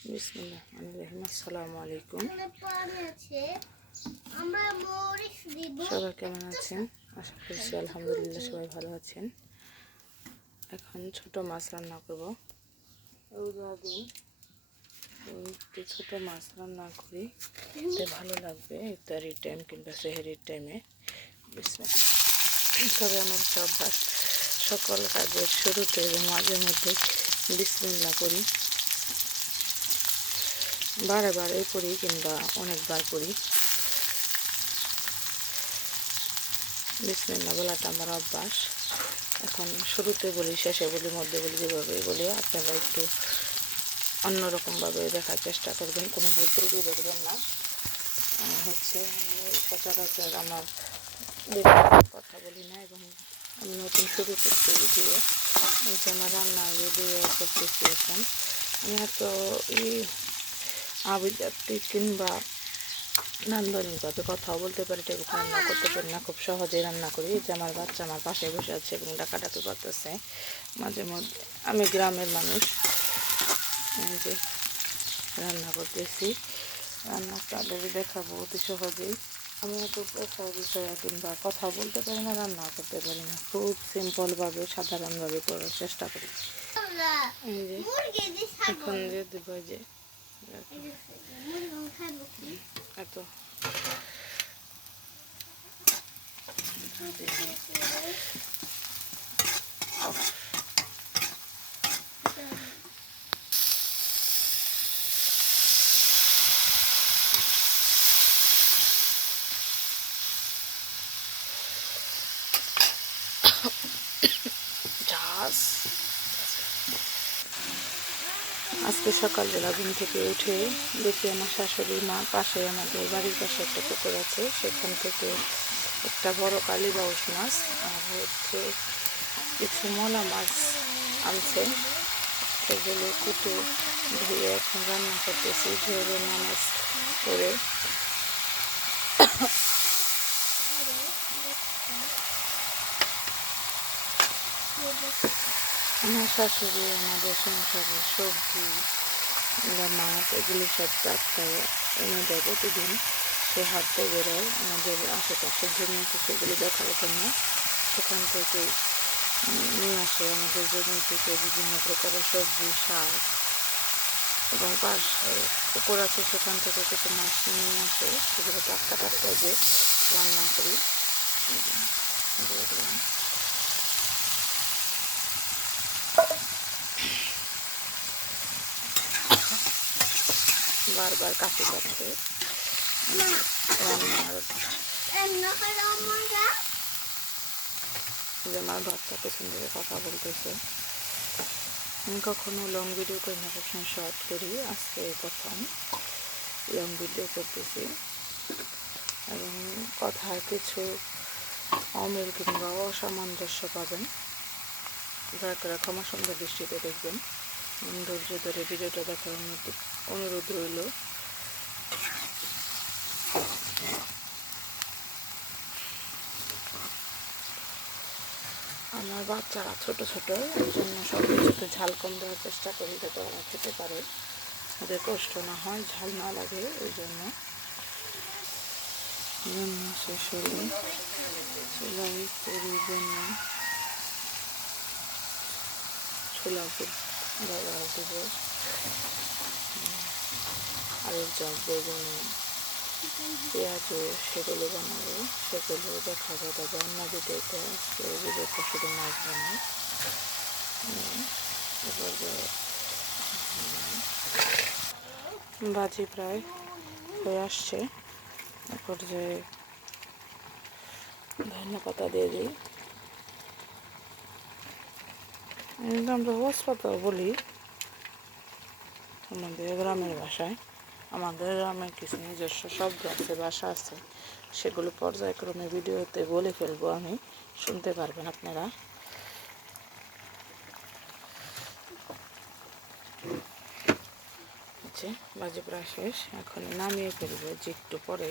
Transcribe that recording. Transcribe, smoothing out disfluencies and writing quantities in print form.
বিসমিল্লাহ রহমান আসসালামু আলাইকুম। সবাই কেমন আছেন? আশা করছি আলহামদুলিল্লাহ সবাই ভালো আছেন। এখন ছোট মাছ রান্না করব। একটু ছোট মাছ রান্না করি, এতে ভালো লাগবে ইফতারির টাইম কিংবা সেহরির টাইমে। বিসমিল্লাহ। তবে আমার একটা অভ্যাস, সকল কাজের শুরুতে এবং মাঝে মধ্যে বিসমিল্লাহ করি। বারে বারে করি কিংবা অনেকবার করি। বিসমিল্লাহ বলাটা আমার অভ্যাস। এখন শুরুতে বলি, শেষে বলি, মধ্যে বলি, যেভাবে বলি আপনারা একটু অন্যরকমভাবে দেখার চেষ্টা করবেন, কোনো ভুল ত্রুটি ধরবেন না। হচ্ছে সচরাচর আমার কথা বলি না এবং আমি নতুন শুরু করছি ভিডিও। এই যে আমার রান্নার ভিডিও করতেছি এখন। আমি এত আভিজাত্যিক কিংবা নান্দনিকভাবে কথাও বলতে পারি, টেবিল রান্না করতে পারি না, খুব সহজেই রান্না করি। যে আমার বাচ্চা আমার পাশে বসে আছে এবং ডাকাডাকি করতেছে মাঝে মধ্যে। আমি গ্রামের মানুষ, যে রান্না করতেছি, রান্নাটা দেখাবো অতি সহজেই। আমি এত পেশার বিষয়ে কিংবা কথা বলতে পারি না, রান্না করতে পারি না, খুব সিম্পলভাবে সাধারণভাবে করার চেষ্টা করি। এই যে এখন যে দেবো, যে এত আজকে সকালবেলা ঘুম থেকে উঠে দেখি আমার শাশুড়ি মা পাশে, আমাদের বাড়ির পাশে একটা পুকুর আছে, সেখান থেকে একটা বড় কালীবাউস মাছ আর হচ্ছে কিছু মলা মাছ আনছে। সেগুলো কুটে ধুয়ে এখন রান্না করতেছি ঝোলে নামাজ করে। আমার শাশুড়ি আমাদের সংসারে সবজি বা মাছ এগুলি সব টাটকায় এনে দেয় প্রতিদিন। সে হাঁটতে বেরোয় আমাদের আশেপাশের জমি সেগুলি দেখার জন্য, সেখান থেকে নিয়ে আসে আমাদের জমি থেকে বিভিন্ন প্রকারের সবজি, শাক এবং পাশে পুকুর আছে, সেখান থেকে কিছু মাছ নিয়ে আসে, সেগুলো টাটকা টাটকা যে রান্না করি। বারবার কাশি পাচ্ছে যে আমার বাচ্চা পেছন থেকে কথা বলতেছে। আমি কখনো লং ভিডিও করি না, সবসময় শর্ট করি। আজকে প্রথম লং ভিডিও করতেছি এবং কথার কিছু অমিল কিংবা অসামঞ্জস্য পাবেন, দয়া করে ক্ষমা সুন্দর দৃষ্টিতে দেখবেন। ধৈর্য ধরে ভিডিওটা দেখার অনুরোধ রইল। আমার বাচ্চারা ছোট ছোট, এই জন্য সব কিছুতে ঝাল কম দেওয়ার চেষ্টা করি যাতে ওরা খেতে পারে, ওদের কষ্ট না হয়, ঝাল না লাগে। এই জন্য রান্না শেষ হলে চুলাই করি বন্যা ছোলা ব্যবহার দেব, আলুর চপ, বেগুনি, পেঁয়াজও সেগুলো বানাবো, সেগুলো দেখাবো। তবে অন্য ভিডিওতে আজকে ভিডিওটা শুধু মাছ বানাই। এবার বাজি প্রায় হয়ে আসছে, এরপর যে ধনিয়া পাতা দিয়ে দিই। আমরা হোস পাতা বলি আমাদের গ্রামের ভাষায়। আমাদের গ্রামে কিছু নিজস্ব শব্দ আছে, ভাষা আছে, সেগুলো পর্যায়ক্রমে ভিডিওতে বলে ফেলবো আমি, শুনতে পারবেন আপনারা। আচ্ছা, বাজি প্রায় শেষ, এখন নামিয়ে ফেলবো যে একটু পরে।